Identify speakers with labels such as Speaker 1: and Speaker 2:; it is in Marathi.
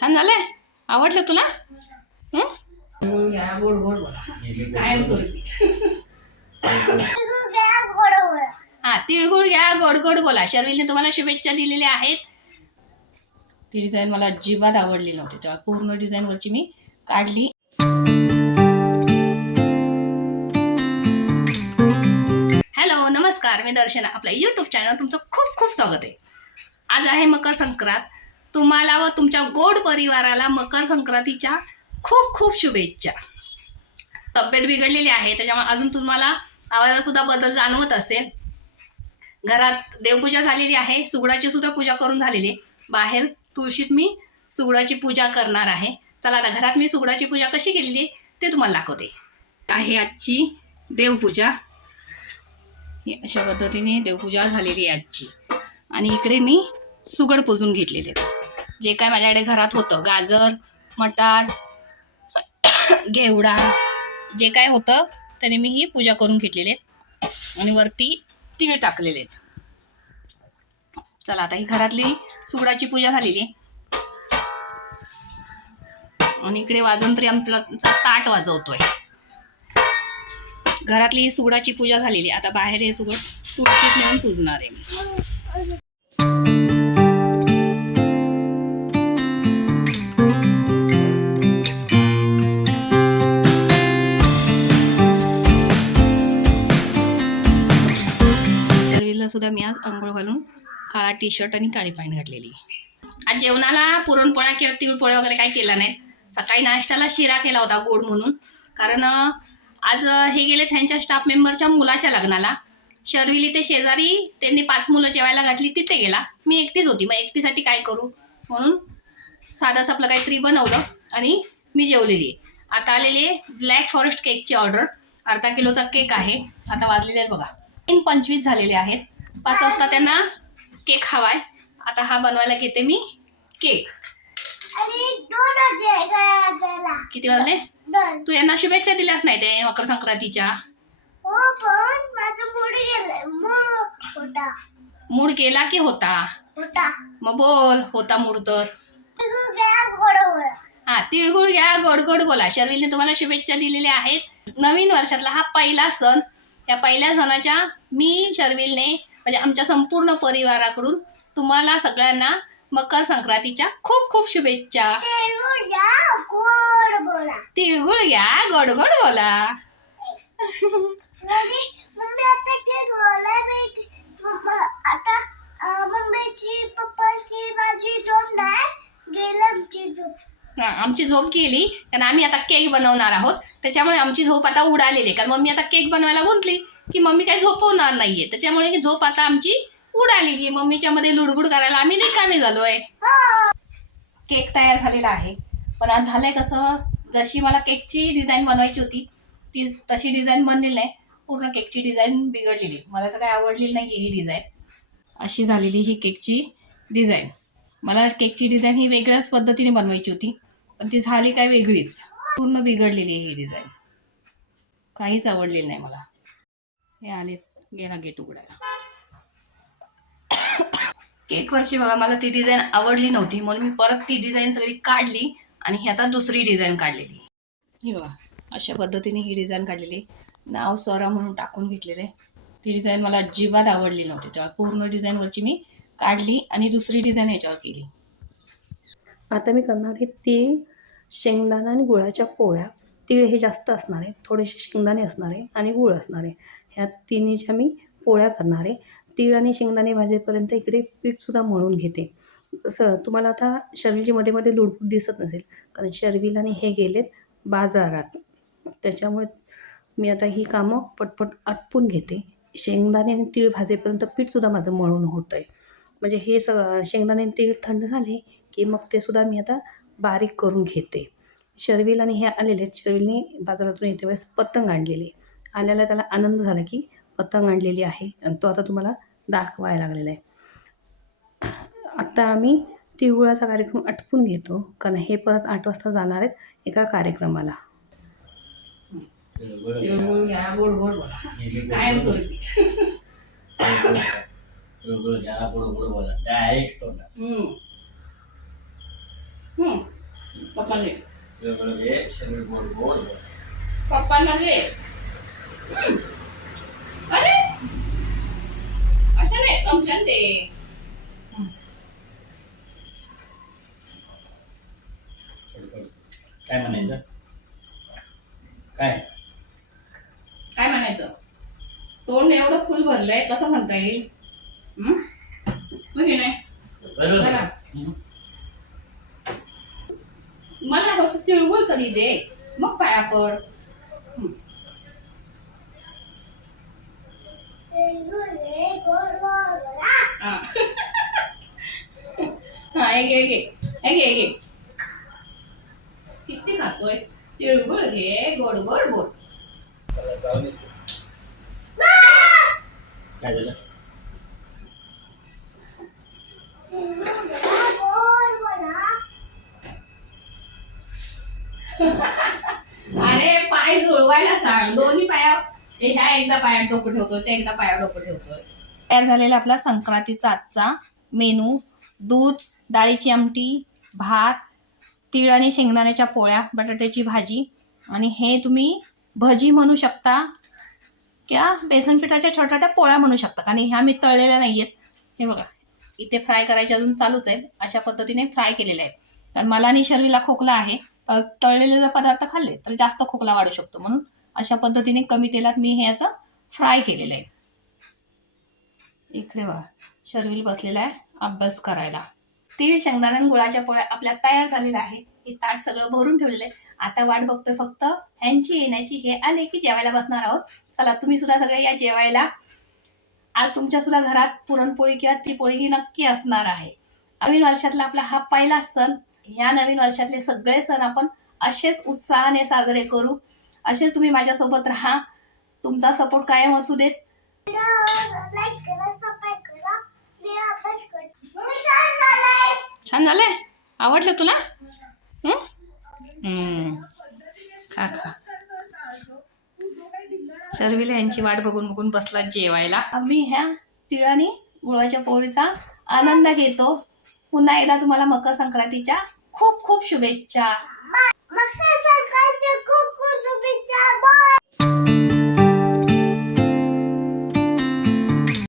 Speaker 1: छान झालंय? आवडलं तुला? हा? तिळगुळ घ्या गोड गोड बोला. शर्वीलने तुम्हाला शुभेच्छा दिलेल्या आहेत. ती डिझाईन मला अजिबात आवडली नव्हती तेव्हा. पूर्ण डिझाईन वरची मी काढली. नमस्कार मी दर्शना. आपल्या युट्यूब चॅनल तुमचं खूप खूप स्वागत आहे. आज आहे मकर संक्रांत. तुम्हाला व तुमच्या गोड परिवाराला मकर संक्रांतीच्या खूप खूप शुभेच्छा. तब्येत बिघडलेली आहे त्याच्यामुळे अजून तुम्हाला आवाजात सुद्धा बदल जाणवत असेल. घरात देवपूजा झालेली आहे सुगडाची सुद्धा पूजा करून झालेली आहे. बाहेर तुळशीत मी सुगडाची पूजा करणार आहे. चला आता घरात मी सुगडाची पूजा कशी केलेली ते तुम्हाला दाखवते. आहे आजची देवपूजा. अशा पद्धतीने देवपूजा झालेली आहे आजची. आणि इकडे मी सुगड पुजून घेतलेले जे काय माझ्याकडे घरात होतं गाजर मटार घेवडा जे काय होतं त्याने मी ही पूजा करून घेतलेली आहे आणि वरती तीळ टाकलेले आहेत. चला आता ही घरातली सुगडाची पूजा झालेली आहे. आणि इकडे वाजंत्री आपला ताट वाजवतोय. घरातली ही सुगडाची पूजा झालेली. आता बाहेर हे सुगड तुळशीत नेऊन पूजणार आहे मी. सुद्धा मी आज अंघोळ घालून काळा टी शर्ट आणि काळी पॅन्ट घातलेली. आज जेवणाला पुरणपोळ्या किंवा तिळपोळ्या वगैरे काही केला नाही. सकाळी नाश्त्याला शिरा केला होता गोड म्हणून. कारण आज हे गेले त्यांच्या स्टाफ मेंबरच्या मुलाच्या लग्नाला. शर्विली ते शेजारी त्यांनी पाच मुलं जेवायला घातली तिथे गेला. मी एकटीच होती मग एकटीसाठी काय करू? म्हणून साधंच आपलं काहीतरी बनवलं आणि मी जेवलेली आहे. आता आलेले ब्लॅक फॉरेस्ट केकची ऑर्डर अर्धा किलोचा केक आहे. आता वाजलेले आहेत बघा. तीन पंचवीस झालेले आहेत. पाच वाजता त्यांना केक हवाय. आता हा बनवायला घेते मी केक किती वाजले? तू यांना शुभेच्छा दिल्याच नाही ते मकर संक्रांतीच्या मूड गेला की होता? मग बोल होता मूड तर. हा तिळगुळ घ्या गोड गोड बोला. शर्विलने तुम्हाला शुभेच्छा दिलेल्या आहेत. नवीन वर्षातला हा पहिला सण. या पहिल्या सणाच्या मी शर्विलने म्हणजे आमच्या संपूर्ण परिवाराकडून तुम्हाला सगळ्यांना मकर संक्रांतीच्या खूप खूप शुभेच्छा. तिळगुळ घ्या गोड गोड बोला.
Speaker 2: नाही गेलं आमची झोप
Speaker 1: गेली कारण आम्ही आता केक बनवणार आहोत. त्याच्यामुळे आमची झोप आता उडालेली आहे. कारण मम्मी आता केक बनवायला गुंतली की मम्मी काही झोपवणार नाहीये. त्याच्यामुळे झोप आता आमची उडालेली आहे. मम्मीच्या मध्ये लुडबुड करायला आम्ही रिकामे झालोय केक तयार झालेला आहे. पण आज झालंय कसं जशी मला केकची डिझाईन बनवायची होती ती तशी डिझाईन बनलेली नाही. पूर्ण केकची डिझाईन बिघडलेली. मला तर काही आवडलेली नाही ही डिझाईन. अशी झालेली ही केकची डिझाईन. मला केकची डिझाईन ही वेगळ्याच पद्धतीने बनवायची होती पण ती झाली काय वेगळीच. पूर्ण बिघडलेली आहे ही डिझाईन. काहीच आवडलेली नाही मला. हे आले गेला गेट उघडायला. केक वर्षी बघा मला ती डिझाईन आवडली नव्हती. म्हणून मी परत ती डिझाईन सगळी काढली आणि ही आता दुसरी डिझाईन काढलेली. ही बघा अशा पद्धतीने ही डिझाईन काढलेली. नाव स्वरा म्हणून टाकून घेतलेले. ती डिझाईन मला अजिबात आवडली नव्हती तेव्हा. पूर्ण डिझाईनवरची मी काढली आणि दुसरी डिझाईन ह्याच्यावर केली.
Speaker 3: आता मी करणार आहे तीळ शेंगदाणा आणि गुळाच्या पोळ्या. तीळ हे जास्त असणार आहे. थोडेसे शेंगदाणे असणार आहे आणि गुळ असणार आहे. ह्या तिन्हीच्या मी पोळ्या करणार आहे. तीळ आणि शेंगदाणे भाजेपर्यंत इकडे पीठसुद्धा मळून घेते. असं तुम्हाला आता शर्वीची मध्ये मध्ये लुडबुड दिसत नसेल कारण शर्वीला आणि हे गेलेत बाजारात. त्याच्यामुळे मी आता ही कामं पटपट आटपून घेते. शेंगदाणे आणि तीळ भाजेपर्यंत पीठसुद्धा माझं मळून होतं आहे म्हणजे हे स शेंगदाणे आणि तीळ थंड झाले की मग ते सुद्धा मी आता बारीक करून घेते. शर्विल आणि हे आलेले आहेत. शर्विलने बाजारातून येते वेळेस पतंग आणलेली. आल्याला त्याला आनंद झाला की पतंग आणलेली आहे आणि तो आता तुम्हाला दाखवायला लागलेला आहे. आत्ता आम्ही तिळगुळाचा कार्यक्रम आटपून घेतो कारण हे परत आठ वाजता जाणार आहेत एका कार्यक्रमाला.
Speaker 1: तिळगुळ असं नाही चमच्यान दे
Speaker 4: थोडं थोडं काय म्हणायचं काय
Speaker 1: काय म्हणायचं तोंड एवढं फुल भरलंय कसं म्हणता येईल? हम्म? हो की नाही.
Speaker 4: बरोबर.
Speaker 1: बघा.
Speaker 4: हं?
Speaker 1: मला कसं तिळगुळ तरी दे? मग पाया पड.
Speaker 2: तिळगुळे.
Speaker 1: किती खातोय? तिळगुळ घे गोड गोड बोल.
Speaker 4: काय झालं.
Speaker 1: अरे पाय जुळवायला सांग. दोन्ही पाया ह्या एकदा पायात डोकं ठेवतोय ते एकदा पायावर डोकं ठेवतोय. तयार झालेला आपला संक्रांतीचा आजचा मेनू दूध डाळीची आमटी भात तीळ आणि शेंगदाण्याच्या पोळ्या बटाट्याची भाजी आणि हे तुम्ही भजी म्हणू शकता किंवा बेसन पिठाच्या छोट्या छोट्या पोळ्या म्हणू शकता. आणि ह्या मी तळलेल्या नाही आहेत हे बघा इथे फ्राय करायचे अजून चालूच आहेत. अशा पद्धतीने फ्राय केलेले आहेत. कारण मला आणि शर्वीला खोकला आहे. तळलेले जर पदार्थ खाल्ले तर जास्त खोकला वाढू शकतो. म्हणून अशा पद्धतीने कमी तेलात मी हे असं फ्राय केलेलं आहे. इकडे बघा. शर्विल बसलेला आहे. अभ्यास करायला. तीळ शेंगदाण्यान गुळाच्या पोळ्या आपल्या तयार झालेल्या आहेत. हे ताट सगळं भरून ठेवलेलं आहे. आता वाट बघतोय फक्त ह्यांची येण्याची. हे आले की जेवायला बसणार आहोत. चला तुम्ही सुद्धा सगळे या जेवायला. आज तुमच्या सुद्धा घरात पुरणपोळी किंवा ती पोळी ही नक्की असणार आहे. नवीन वर्षातला आपला हा पहिला सण. ह्या नवीन वर्षातले सगळे सण आपण असेच उत्साहाने साजरे करू. असेच तुम्ही माझ्यासोबत राहा. तुमचा सपोर्ट कायम असू देत
Speaker 2: व्हिडिओवर लाईक करा सबस्क्राईब करा मी अभ्यास करते मम्मी काय झालंय
Speaker 1: छान झालंय? आवडलं तुला? हं? हं. खा खा. शर्विला यांची वाट बघून बघून बसला जेवायला. आम्ही ह्या तिळाने गुळाच्या पोळीचा आनंद घेतो. पुन्हा एकदा तुम्हाला मकर संक्रांतीच्या खूप खूप शुभेच्छा.